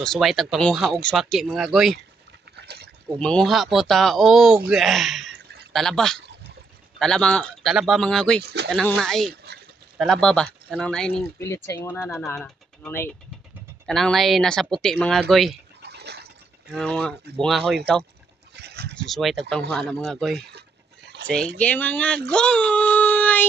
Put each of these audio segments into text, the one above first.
So suway tag panguha og swaki mga goy. Ug manguha po ta og talaba. Talaba mga goy. Kanang naay talaba ba? Kanang naay ning pilit sa ingon na. Kanang naay nasa puti mga goy. Bungahoy bitaw. So suway tag panguha na mga goy. Sige mga goy.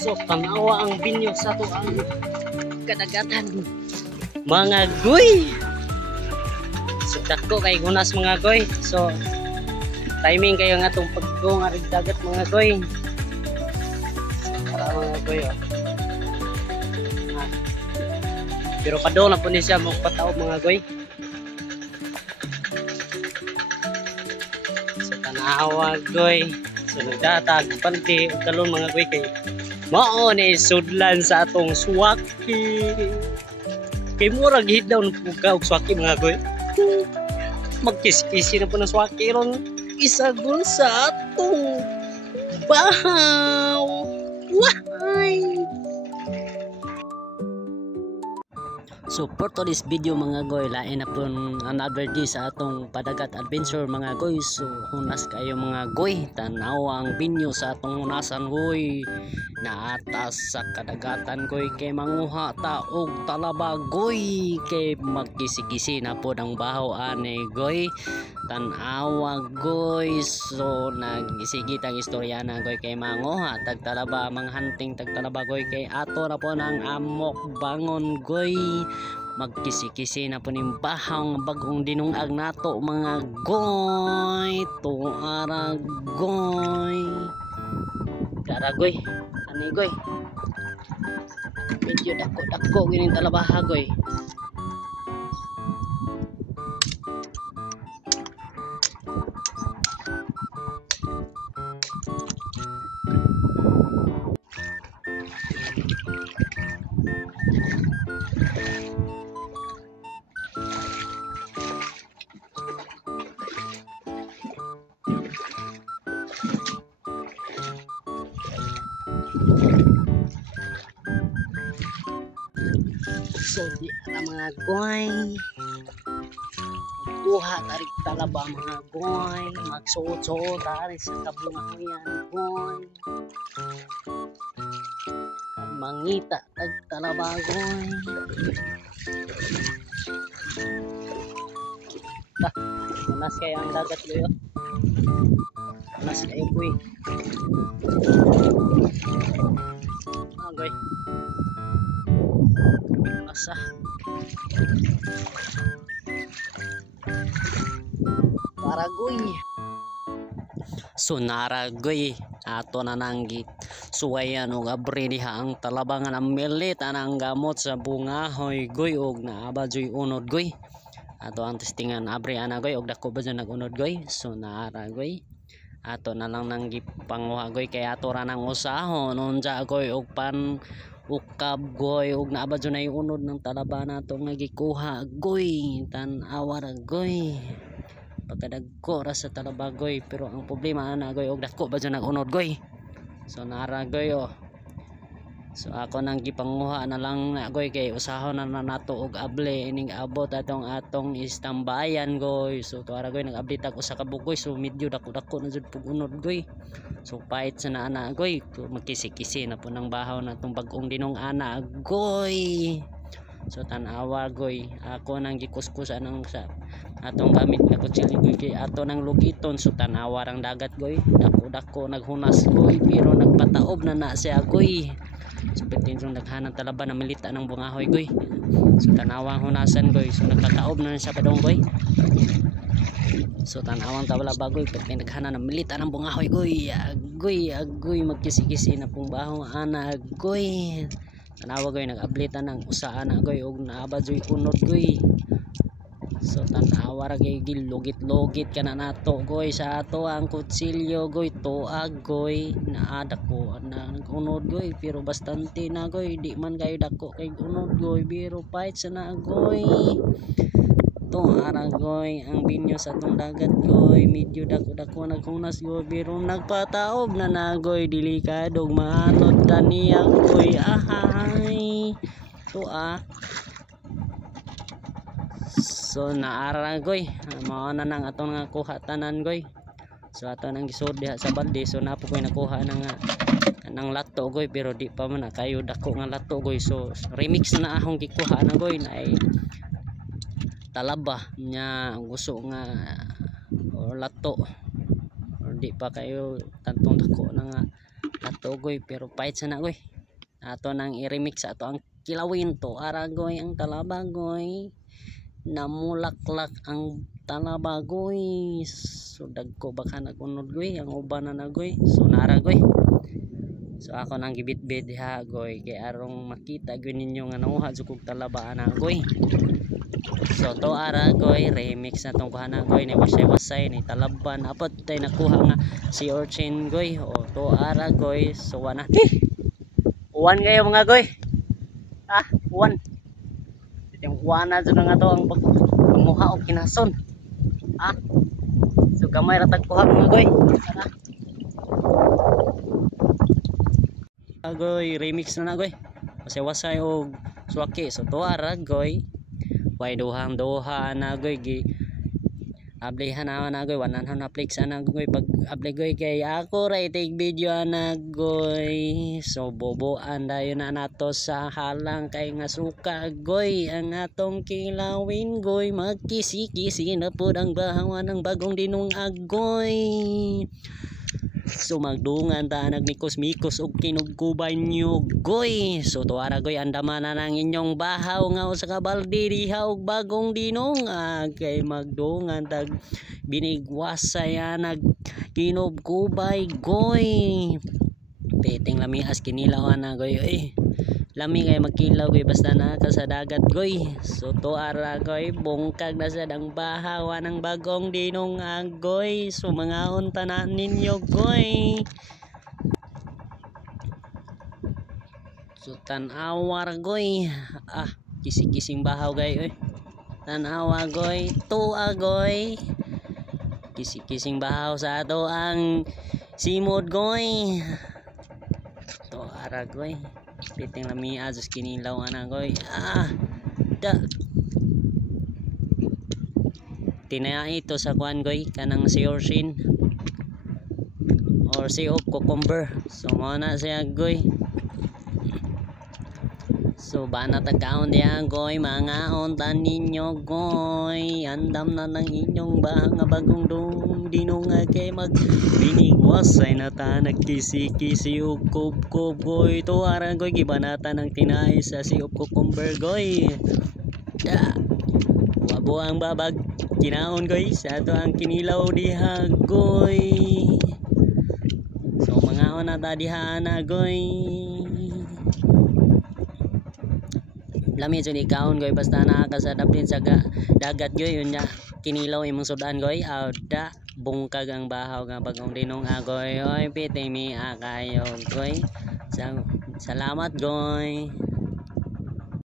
So tanawa ang binyo sa to ang kadagatan mga goy. So dako kay gunas mga goy. So timing kayo nga itong paggo nga dagat mga goy. So para mga goy pero pado na po niya siya magpataob mga goy. So tanawa goy. So nagdatag panti ug kalon mga goy kay mao ni sudlan sa atong swaki. Kay murag hit down po ka og swaki mga goy. Magkis-kisi na po ng swaki ron isagol sa atong bahaw. Wahay! So for today's video mga goy, lain na po another day sa atong padagat adventure mga goy. So hunas kayo mga goy, tanawa ang binyo sa atong hunasan goy. Naatas sa kadagatan goy kay manguha ta og talaba goy. Kay magkisi-kisi na po ng bahaw ani goy. Tanawa goy. So nagisigi tang istorya na goy kay manguha tag talaba, manghunting tag talaba goy kay ato na po ng amok bangon goy. Magkisi-kisi na po ning bahaw nga bagong dinungag nato mga goy. Tuara goy. Tara goy. Ani goy. Medyo dako-dako gining talabaha goy. So di ana mga goy. Magkuha tarik talaba mga goy. Magsuot-suot tari sa kabungahoyan goy. Mangita tag talaba goy. Panas kayo ang dagat goy. Panas kayo goy. Goy. Asa paragoy. So naragoy ato na nanggit suwayan og abri diha ang talabangan ang milit anang gamot sa bungahoy goy og naabajoy unod goy. Ato ang testingan abri ana goy og dako ba nagunod goy. So naragoy ato na lang nang gipanguha goy kay ato ra nang usahon unja goy og pan ukab goy ug naaba dyan na yung unod ng talaba nato nga gikuha goy. Tanawa ra goy pagkadagko ra sa talaba goy pero ang problema na goy og dako ba dyan nagunod goy. So nara goy so ako nang gipanguha na lang na goy kay usahon na nato og able ining abot atong istambayan goy. So tuara goy nag-abli tag usa ka bugoy so medyo dako-dako na jud pug unod goy. So pait sa ana goy magkisi-kisi na po ng bahaw na tong bagong dinong ana goy. So tanawa goy ako nang gikuskusan ang sa atong gamit na kutsilyo goy kay ato nang lugiton. So tanawa rang dagat goy dako-dako naghunas goy pero nagpataob na siya goy. So petindrong daghanan talaba na milita ng bungahoy goy. So tanawang hunasan goy so nagpataob na siya padong goy. So tanawang talaba goy petindrong daghanan na milita ng bungahoy goy. Agoy magkisi-kisi na pong bahaw ana goy. Tanawa goy nag-ablita ng usa ana goy og naaba joy unod goy. So tanawa ra kay gilugit-lugit ka na nato goy sa ato ang kutsilyo goy, tuag goy, naadako na nag-unod goy, pero bastante na goy, di man kayo dako kay unod goy, pero fight sa na goy. To ara goy ang binyo sa tong dagat goy, medyo dako-dako naghunas goy, pero nagpataob na na goy, delikado maanod taniya goy, ahay. To so naara goy, mao na nang atong nga kuha tanan goy. So ato nang gisud diha sa balde, so napo koy nakuha nang lato goy, pero di pa man na kayo dako nga lato goy. So remix na akong gikuha na goy, na talaba nya gusto nga or lato, or di pa kayo tantong dako na nga lato goy, pero pait sa na goy. Ato nang i-remix ato ang kilawin to ara goy, ang talaba goy, namulaklak ang talaba goy. So dagko baka nagunod goy, ang uban na goy. So nara goy, so ako nang gibit-bit diha goy, kay arong makita gyud ninyo nga nauha jud kog talaba ana goy. So to ara goy, remix na tong kuhana goy, ni wasay-wasay ni talaban, apot tay nakuha nga si urchin goy. O to ara goy, so wana uwan kayo mga goy, uwan yung wana dyan nga to ang pagmuha o kinason. So gamay ratag kuha mga goy. Goy, remix na goy, wasay-wasay o swaki. So to ara goy, way duhang-duha na goy, ablihan na goy, 100 na flex na goy, pag apply goy kay ako ray take video na goy. So boboan dayon na nato sa halang kay nga suka goy, ang atong kilawin goy, magkisi-kisi na pud ang bahawan ng bagong dinong agoy. So magdungan ta nagmikos-mikos og kinugkubay nyo goy. So tuara goy, andaman na ng inyong bahaw nga usa ka balde diha og bagong dinong kay magdungan tag binigwasay nag kinugkubay goy. Peting lami as kinilaw na goy, lami kay magkilaw goy basta na ka sa dagat goy. So tuara goy, bungkag na sa dang bahaw ng bagong dinong agoy. So mga tanan ninyo goy. So tanawar goy, kisi-kising bahaw goy, tanawa goy, tuwa goy, kisi-kising bahaw sa ato ang simod goy. To ara goy, piting lami azus kinilaw ana goy. Tinaya ito sa kuan goy, kanang si urchin or si cucumber. So mo na siya goy. So bana tagkaon diya goy, mga ontan ninyo goy, andam na ng inyong nga bagong dinong kay mag binigwasay na ta nagkisi-kisi og kub-kub goy. To ara goy, gibanata ng tinay sa si cucumber goy. Wabo ang babag kinaon goy, sa ato ang kinilaw diha goy. So mga ona ta diha na goy, lami jud ikaon goy, basta nakakasadap din sa dagat goy, yun ya kinilaw imong sudan goy. Bungkag ang bahaw nga bagong dinong agoy. Oy piting mi kayo goy. Salamat goy.